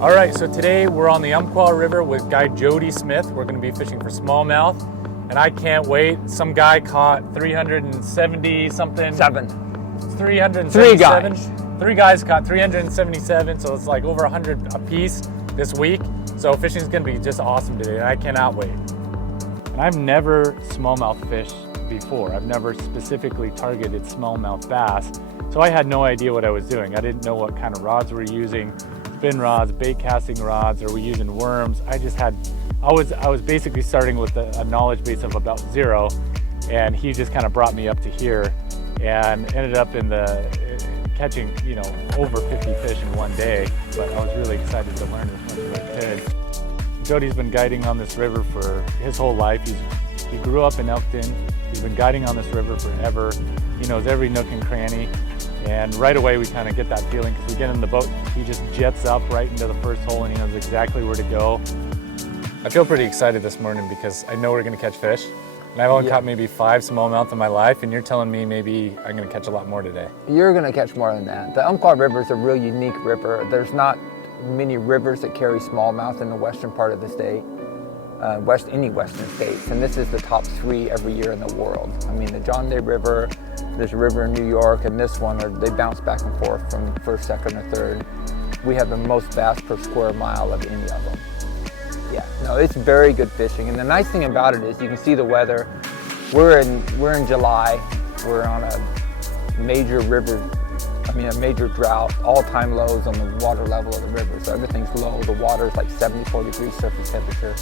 All right, so today we're on the Umpqua River with guide Jody Smith. We're going to be fishing for smallmouth, and I can't wait. Some guy caught 370 something. 377. Three guys. Three guys caught 377, so it's like over 100 a piece this week. So fishing is going to be just awesome today, and I cannot wait. And I've never smallmouth fished before. I've never specifically targeted smallmouth bass, so I had no idea what I was doing. I didn't know what kind of rods we're using. Spin rods, bait casting rods, are we using worms? I was basically starting with a knowledge base of about zero, and he just kind of brought me up to here and ended up catching, over 50 fish in one day. But I was really excited to learn as much as I could. Jody's been guiding on this river for his whole life. He grew up in Elkton. He's been guiding on this river forever. He knows every nook and cranny. And right away we kind of get that feeling because we get in the boat, he just jets up right into the first hole and he knows exactly where to go. I feel pretty excited this morning because I know we're going to catch fish. And I've only caught maybe 5 smallmouth in my life, and you're telling me maybe I'm going to catch a lot more today. You're going to catch more than that. The Umpqua River is a real unique river. There's not many rivers that carry smallmouth in the western part of the state, any western states, and this is the top 3 every year in the world. I mean, the John Day River, there's a river in New York, and this one, they bounce back and forth from first, second, or third. We have the most bass per square mile of any of them. Yeah, no, it's very good fishing, and the nice thing about it is you can see the weather. We're in July. We're on a major major drought, all-time lows on the water level of the river, so everything's low. The water is like 74 degrees surface temperature,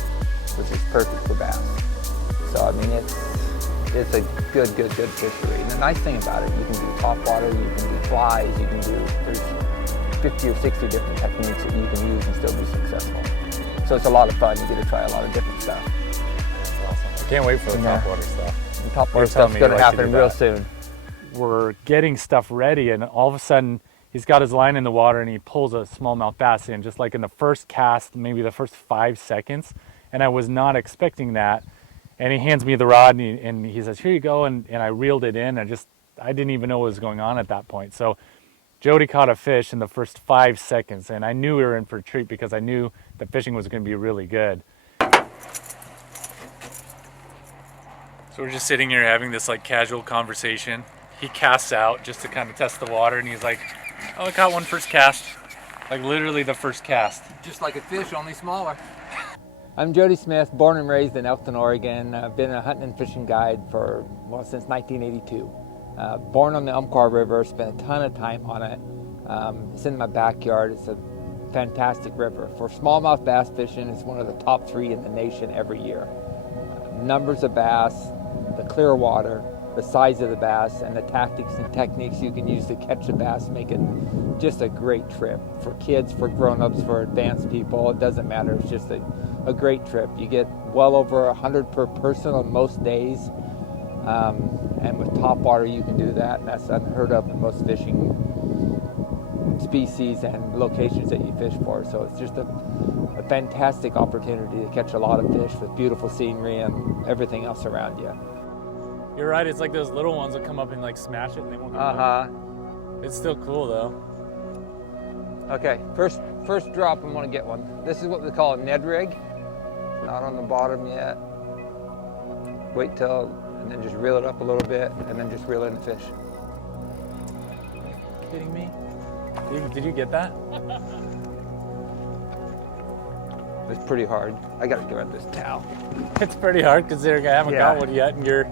which is perfect for bass. So I mean, it's a good fishery. And the nice thing about it, you can do topwater, you can do flies, there's 50 or 60 different techniques that you can use and still be successful. So it's a lot of fun. You get to try a lot of different stuff. That's awesome. I can't wait for the topwater stuff. The topwater stuff's going to happen real soon. We're getting stuff ready, and all of a sudden he's got his line in the water and he pulls a smallmouth bass in, just like in the first cast, maybe the first 5 seconds. And I was not expecting that. And he hands me the rod and he says, "Here you go." And I reeled it in. I didn't even know what was going on at that point. So Jody caught a fish in the first 5 seconds, and I knew we were in for a treat because I knew the fishing was going to be really good. So we're just sitting here having this like casual conversation. He casts out just to kind of test the water, and he's like, "Oh, I caught one first cast." Like literally the first cast. Just like a fish, only smaller. I'm Jody Smith, born and raised in Elkton, Oregon. I've been a hunting and fishing guide since 1982. Born on the Umpqua River, spent a ton of time on it. It's in my backyard. It's a fantastic river. For smallmouth bass fishing, it's one of the top 3 in the nation every year. Numbers of bass, the clear water, the size of the bass, and the tactics and techniques you can use to catch the bass make it just a great trip. For kids, for grown-ups, for advanced people, it doesn't matter. It's just a great trip. You get well over 100 per person on most days. And with topwater, you can do that, and that's unheard of in most fishing species and locations that you fish for. So it's just a fantastic opportunity to catch a lot of fish with beautiful scenery and everything else around you. You're right, it's like those little ones that come up and like smash it and they won't go. It's still cool though. Okay, first drop, I'm gonna get one. This is what we call a Ned rig. Not on the bottom yet. Wait till, and then just reel it up a little bit, and then just reel in the fish. Are you kidding me? Did you get that? It's pretty hard. I gotta grab this towel. It's pretty hard considering I haven't got one yet, and you're...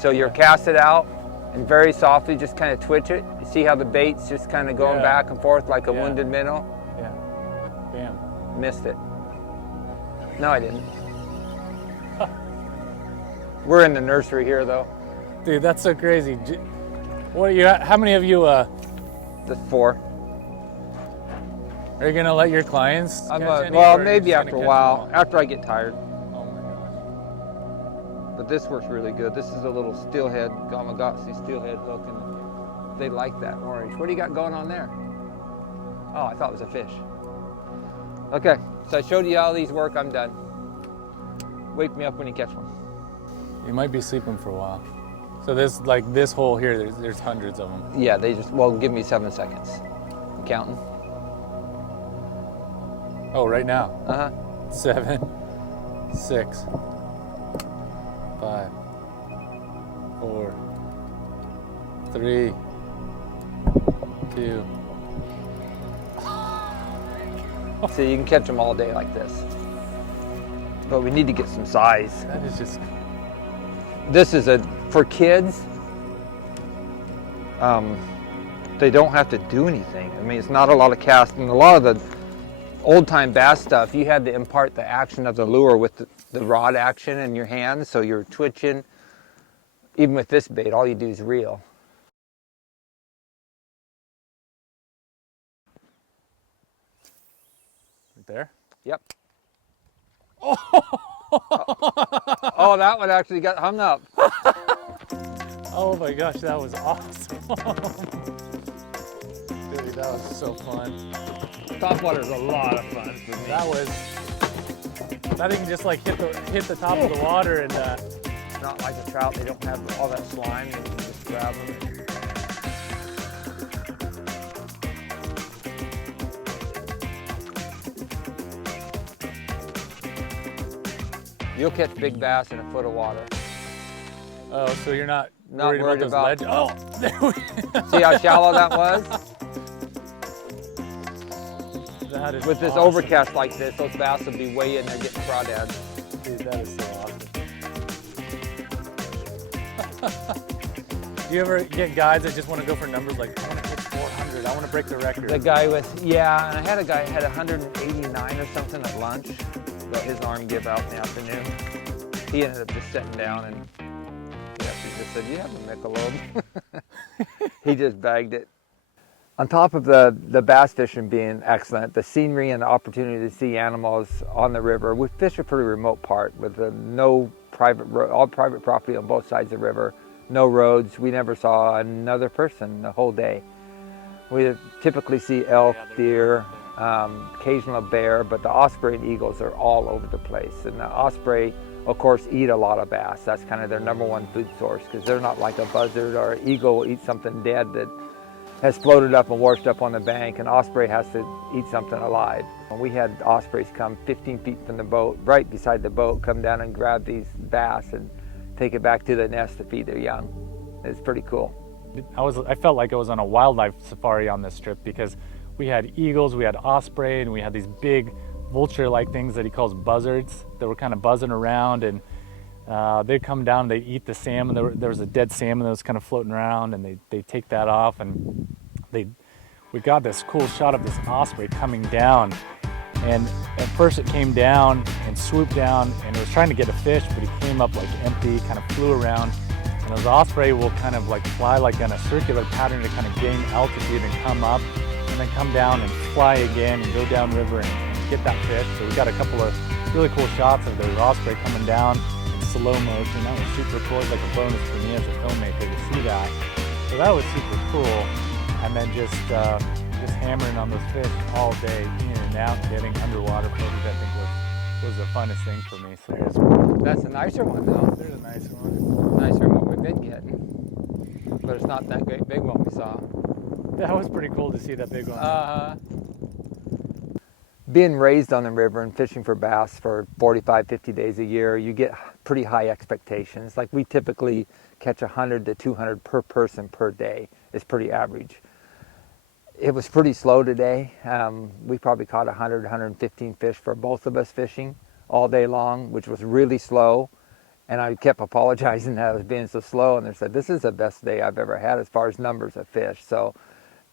So you're cast it out, and very softly just kind of twitch it. You see how the bait's just kind of going back and forth like a wounded minnow? Yeah. Bam. Missed it. No, I didn't. We're in the nursery here, though. Dude, that's so crazy. What you? How many of you? There's 4. Are you gonna let your clients? Well, maybe after a while, after I get tired. Oh my gosh. But this works really good. This is a little steelhead, Gamakatsu steelhead hook, and they like that orange. What do you got going on there? Oh, I thought it was a fish. Okay, so I showed you how these work. I'm done. Wake me up when you catch one. You might be sleeping for a while. So this hole here, there's hundreds of them. Yeah, give me 7 seconds. I'm counting. Oh, right now. 7, 6, 5, 4, 3, 2. So you can catch them all day like this. But we need to get some size. That is just... This is for kids, they don't have to do anything. I mean, it's not a lot of casting. A lot of the old-time bass stuff, you had to impart the action of the lure with the rod action in your hands, so you're twitching. Even with this bait, all you do is reel. Right there? Yep. Oh, that one actually got hung up. Oh my gosh, that was awesome. Dude, that was so fun. Topwater is a lot of fun for me. That thing just like hit the top of the water and It's not like a trout, they don't have all that slime, you can just grab them. You'll catch big bass in a foot of water. oh, so you're not Not worried about those ledges? Oh, there we See how shallow that was? That is With this awesome. overcast like this, those bass will be way in there getting crawdads. Dude, that is so awesome. Do you ever get guys that just want to go for numbers like, I want to hit 400, I want to break the record? The guy with, yeah, and I had a guy who had 189 or something at lunch, but his arm gave out in the afternoon. He ended up just sitting down and he just said, you have a Michelob. He just bagged it. On top of the bass fishing being excellent, the scenery and the opportunity to see animals on the river. We fish a pretty remote part with no private road, all private property on both sides of the river, no roads. We never saw another person the whole day. We typically see elk, deer, occasional bear, but the osprey and eagles are all over the place. And the osprey, of course, eat a lot of bass. That's kind of their #1 food source because they're not like a buzzard or an eagle will eat something dead that has floated up and washed up on the bank. An osprey has to eat something alive. And we had ospreys come 15 feet from the boat, right beside the boat, come down and grab these bass and take it back to the nest to feed their young. It's pretty cool. I felt like I was on a wildlife safari on this trip because we had eagles, we had osprey, and we had these big vulture-like things that he calls buzzards that were kind of buzzing around, and they'd come down and they'd eat the salmon. There was a dead salmon that was kind of floating around, and they take that off, and we got this cool shot of this osprey coming down. And at first it came down and swooped down and it was trying to get a fish, but he came up like empty, kind of flew around. And those osprey will kind of like fly like on a circular pattern to kind of gain altitude and come up and then come down and fly again and go downriver and get that fish. So we got a couple of really cool shots of the osprey coming down in slow motion. That was super cool. It was like a bonus for me as a filmmaker to see that. So that was super cool. And then just hammering on those fish all day, in and out, getting underwater footage, I think was the funnest thing for me. So That's a nicer one though. there's a nice one. Nicer than what we've been getting. But it's not that great big one we saw. That was pretty cool to see that big one. Being raised on the river and fishing for bass for 45, 50 days a year, you get pretty high expectations. Like we typically catch 100 to 200 per person per day. It's pretty average. It was pretty slow today. We probably caught 100, 115 fish for both of us fishing all day long, which was really slow. And I kept apologizing that I was being so slow. And they said, this is the best day I've ever had as far as numbers of fish. So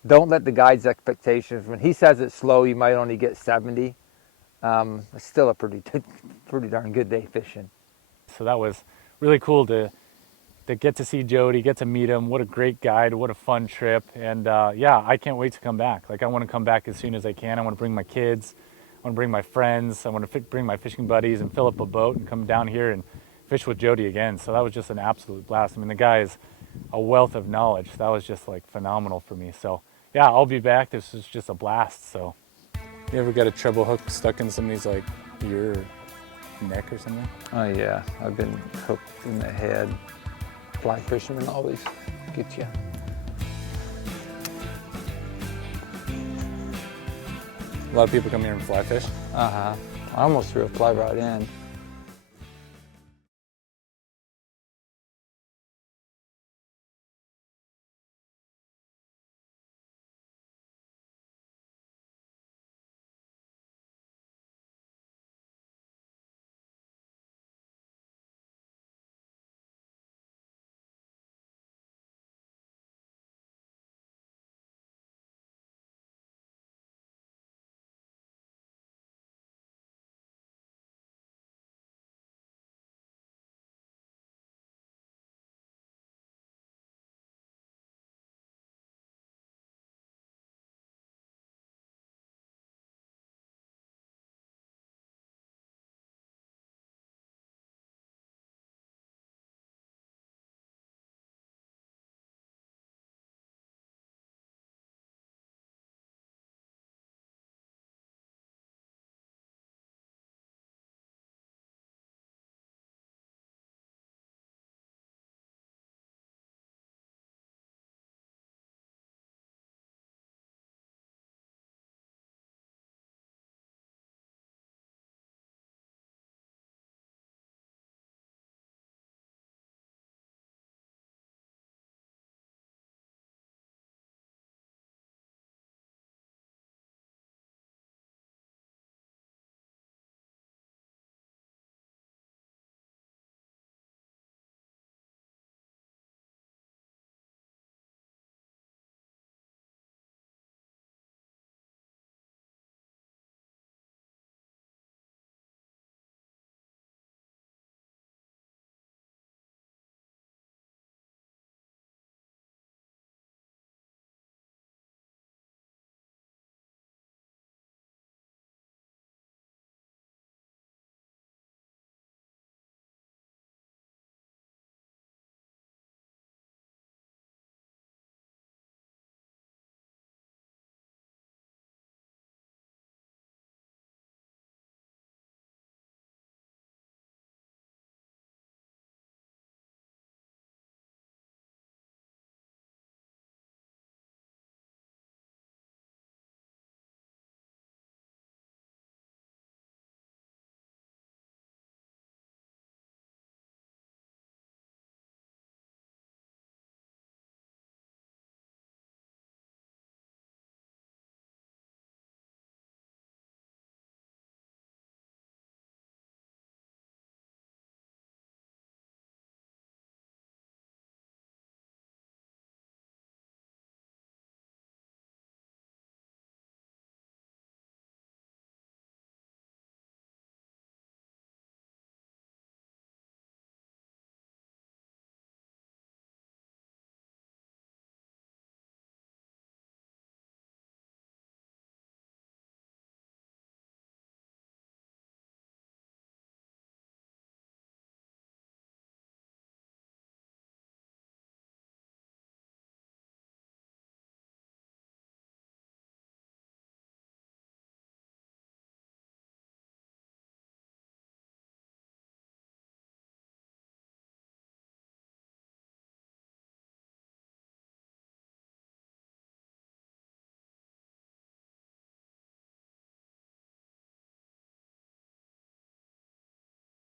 don't let the guide's expectations, when he says it's slow, you might only get 70. It's still a pretty darn good day fishing. So that was really cool to get to see Jody, get to meet him. What a great guide, what a fun trip. And yeah, I can't wait to come back. Like I want to come back as soon as I can. I want to bring my kids, I want to bring my friends, I want to bring my fishing buddies and fill up a boat and come down here and fish with Jody again. So that was just an absolute blast. I mean, the guy is a wealth of knowledge. That was just like phenomenal for me. So yeah, I'll be back. This was just a blast. So you ever got a treble hook stuck in somebody's like ear or neck or something? Oh yeah, I've been hooked in the head. Fly fishermen always get you. A lot of people come here and fly fish. I almost threw a fly rod in.